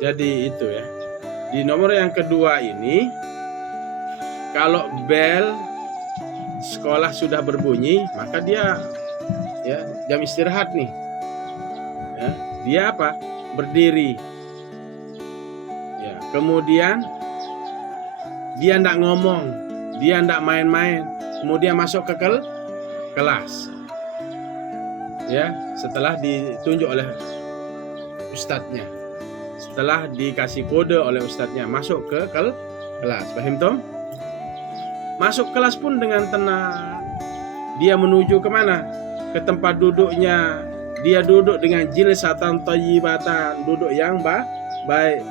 Jadi itu ya. Di nomor yang kedua ini, kalau bel sekolah sudah berbunyi, maka dia ya jam istirahat nih. Ya, dia apa? Berdiri. Ya, kemudian dia ndak ngomong, dia ndak main-main, kemudian masuk ke kelas. Ya, setelah ditunjuk oleh ustadznya, setelah dikasih kode oleh ustadznya, masuk ke kelas. Paham Tom? Masuk kelas pun dengan tenang. Dia menuju kemana? Ke tempat duduknya. Dia duduk dengan jilsatan thayyibatan, duduk yang baik.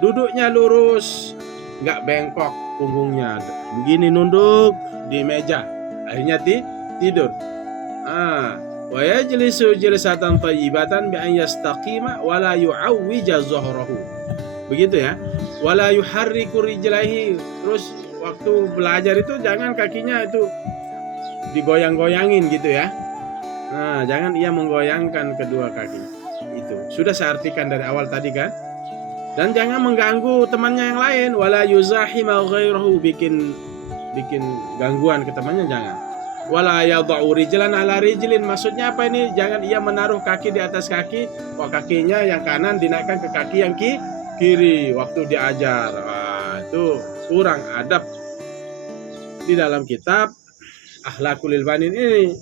Duduknya lurus, nggak bengkok punggungnya. Begini nunduk di meja. Akhirnya tidur. Wa yajlisu jilsatan thayyibatan bi an yastaqima wa la yu'awwija zuhrahu. Begitu ya. Wa la yuharriku rijlaihi. Terus waktu belajar itu jangan kakinya itu digoyang-goyangin gitu ya. Nah, jangan ia menggoyangkan kedua kaki. Itu sudah saya artikan dari awal tadi kan. Dan jangan mengganggu temannya yang lain. Wala yuzahima ghairahu, bikin gangguan ke temannya, jangan. Wala yadha'u rijlan ala rijlin, maksudnya apa ini? Jangan ia menaruh kaki di atas kaki, kakinya yang kanan dinaikkan ke kaki yang kiri waktu diajar. Itu kurang adab. Di dalam kitab Akhlaqul Banin ini,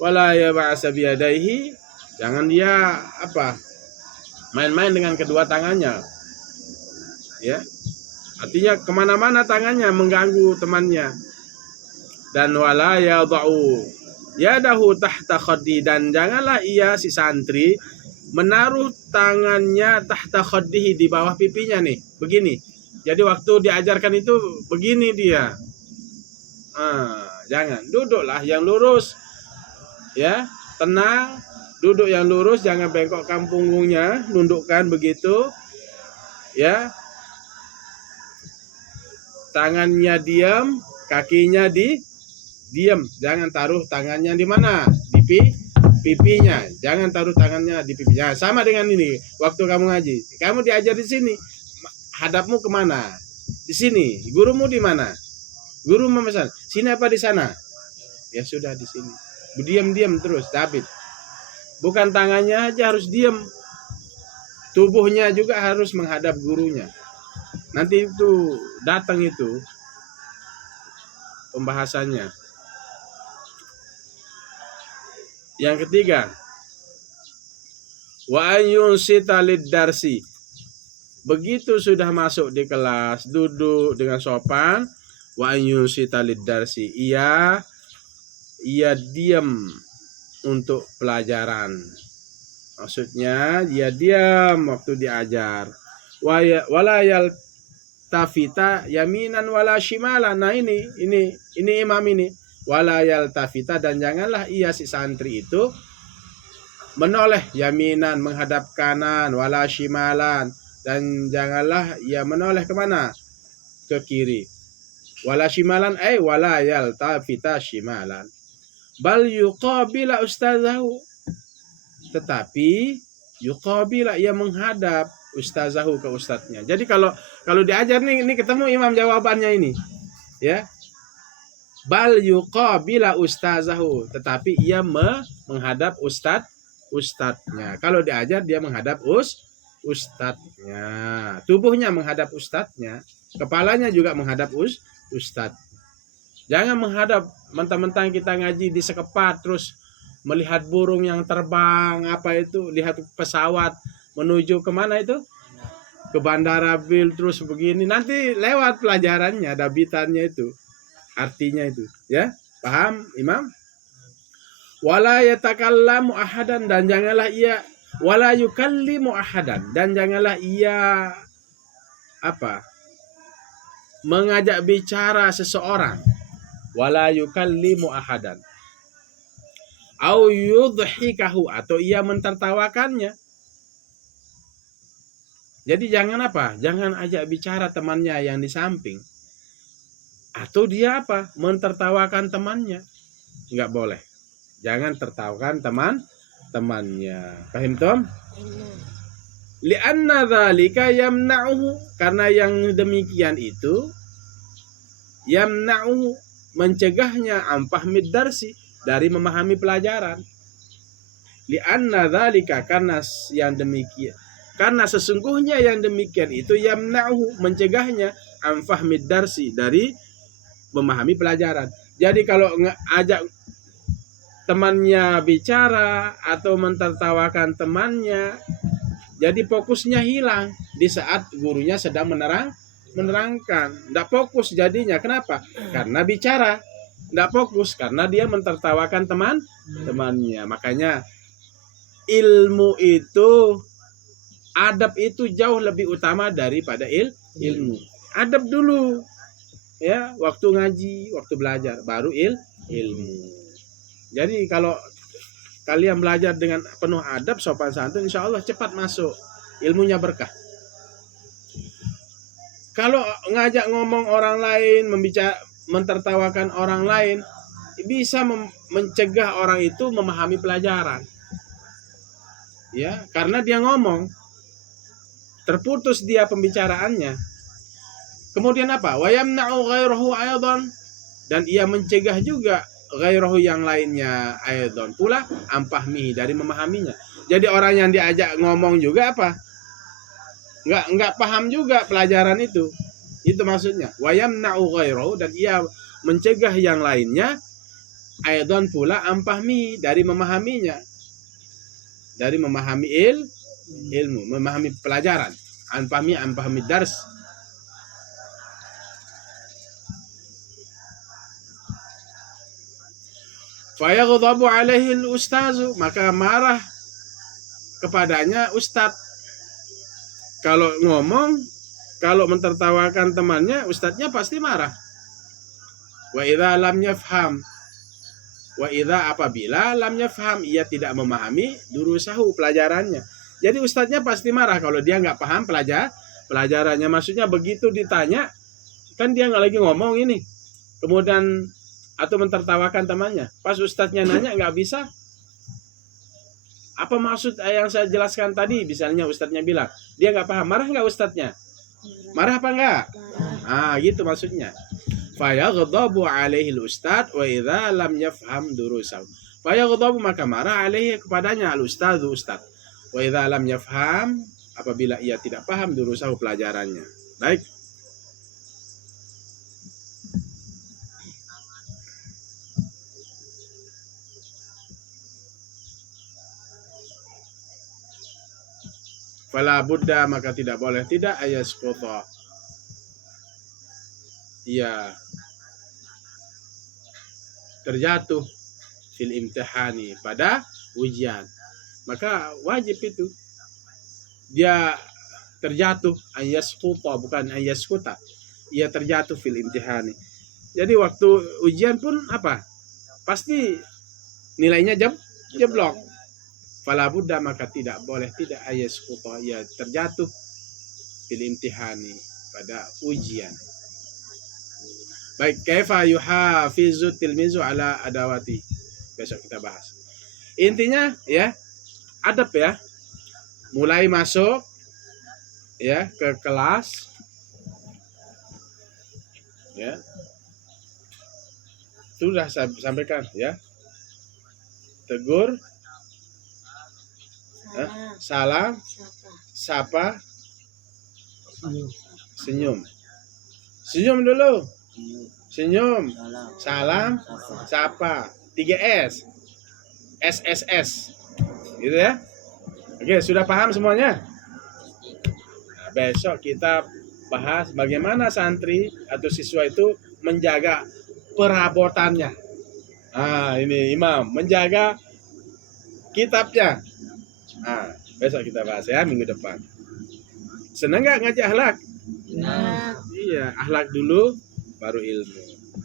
wala yab'asa biyadaihi, jangan dia main-main dengan kedua tangannya. Ya, artinya kemana-mana tangannya mengganggu temannya. Dan wala yadha'u yadahu tahta khaddi, dan janganlah ia si santri menaruh tangannya tahta khaddihi, di bawah pipinya nih, begini. Jadi waktu diajarkan itu begini dia. Jangan, duduklah yang lurus. Ya, tenang, duduk yang lurus, jangan bengkokkan punggungnya, nundukkan begitu. Ya. Tangannya diam, kakinya diam. Jangan taruh tangannya di mana? Di pipinya. Jangan taruh tangannya di pipinya. Sama dengan ini, waktu kamu ngaji. Kamu diajar di sini. Hadapmu kemana? Di sini. Gurumu di mana? Guru memesan. Sini apa di sana? Ya sudah di sini. Diam-diam terus, David. Bukan tangannya aja harus diam. Tubuhnya juga harus menghadap gurunya. Nanti itu datang itu pembahasannya. Yang ketiga, wa yunsita lid-darsi. Begitu sudah masuk di kelas, duduk dengan sopan, wa yunsita lid-darsi. Ia diam untuk pelajaran. Maksudnya dia diam waktu diajar. Wala yaltafita yaminan wala shimalan. Nah ini imam ini. Wala yaltafita, dan janganlah ia si santri itu menoleh yaminan, menghadap kanan, wala shimalan, dan janganlah ia menoleh kemana? Ke kiri. Wala shimalan wala yaltafita shimalan. Bal yuqabila ustazahu, tetapi yuqabila, ia menghadap ustazahu, ke ustadznya. Jadi kalau diajar nih, ini ketemu imam jawabannya ini. Ya. Bal yuqabila ustazahu, tetapi ia menghadap ustadznya. Kalau diajar dia menghadap ustadznya. Tubuhnya menghadap ustadznya, kepalanya juga menghadap ustadz. Jangan menghadap mentang-mentang kita ngaji di sekepat terus melihat burung yang terbang, lihat pesawat menuju kemana itu? Ke Bandara Bil, terus begini. Nanti lewat pelajarannya, dabitannya itu. Artinya itu, ya. Paham, Imam? Wala yatakallamu ahadan, dan janganlah ia wala yukallimu ahadan, dan janganlah ia mengajak bicara seseorang. Wala yukallimu ahadan. Au yudhikahu, atau ia mentertawakannya. Jadi jangan Jangan ajak bicara temannya yang di samping. Atau dia mentertawakan temannya. Enggak boleh. Jangan tertawakan temannya. Paham, Tom? Li'anna dzalika yamna'uhu, karena yang demikian itu yamna'uhu, mencegahnya ampahmid darsi, dari memahami pelajaran. Li'anna dzalika, karena yang demikian, karena sesungguhnya yang demikian itu yamna'uhu, mencegahnya ampahmid darsi, dari memahami pelajaran. Jadi kalau ajak temannya bicara atau mentertawakan temannya, jadi fokusnya hilang di saat gurunya sedang menerangkan. Tidak fokus jadinya. Kenapa? Karena bicara. Tidak fokus karena dia mentertawakan temannya. Makanya ilmu itu, adab itu jauh lebih utama daripada ilmu. Adab dulu, ya, waktu ngaji, waktu belajar, baru ilmu. Jadi kalau kalian belajar dengan penuh adab, sopan santun, insya Allah cepat masuk, ilmunya berkah. Kalau ngajak ngomong orang lain, mentertawakan orang lain, bisa mencegah orang itu memahami pelajaran. Ya, karena dia ngomong, terputus dia pembicaraannya. Kemudian apa? Wa yamna'u ghairahu aidan, dan ia mencegah juga ghairahu, yang lainnya, aidan pula, ampahmi, dari memahaminya. Jadi orang yang diajak ngomong juga apa? Enggak paham juga pelajaran itu. Itu maksudnya. Wa yamna'u ghairahu, dan ia mencegah yang lainnya, aidan pula, ampahmi, dari memahaminya. Dari memahami ilmu, memahami pelajaran. Ampahmi dars. Fayaghdabu alaihi al-ustazu, maka marah kepadanya ustadz. Kalau ngomong, kalau mentertawakan temannya, ustadznya pasti marah. Wa idza lam yafham, wa idza, apabila lam yafham, ia tidak memahami durusahu, pelajarannya. Jadi ustadznya pasti marah kalau dia nggak paham pelajarannya. Maksudnya begitu ditanya, kan dia nggak lagi ngomong ini, kemudian atau mentertawakan temannya. Pas ustadznya nanya nggak bisa. Apa maksud yang saya jelaskan tadi? Misalnya ustadznya bilang, dia nggak paham. Marah nggak ustadznya? Marah apa enggak? Ah, gitu maksudnya. Fayaghdabu alaihi al-ustad wa idza lam yafham durusahu. Fayaghdabu, maka marah alaihi, kepadanya, al-ustadz, ustadz. Wa idza lam yafham, apabila ia tidak paham durusahu, pelajarannya. Baik. Fala buddha, maka tidak boleh tidak, ayasqutha, ia terjatuh, fil imtihani, pada ujian. Maka wajib itu dia terjatuh, ayasqutha, bukan ayasquta, ia terjatuh fil imtihani. Jadi waktu ujian pun apa? Pasti nilainya jeblok. Fala buddha, maka tidak boleh tidak, ayasquta, ia terjatuh fil imtihani, pada ujian. Baik, kaifa yuhafizu tilmizu ala adawati, besok kita bahas. Intinya ya, adab ya, mulai masuk ya ke kelas ya, sudah saya sampaikan ya, tegur, salam, sapa, senyum dulu, senyum, salam, sapa, 3S, SSS, gitu ya. Oke, sudah paham semuanya? Nah, besok kita bahas bagaimana santri atau siswa itu menjaga perabotannya. Nah, ini Imam menjaga kitabnya. Nah, besok kita bahas ya, minggu depan. Senang nggak ngaji akhlak? Nah, Iya, akhlak dulu baru ilmu.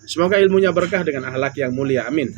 Semoga ilmunya berkah dengan akhlak yang mulia. Amin.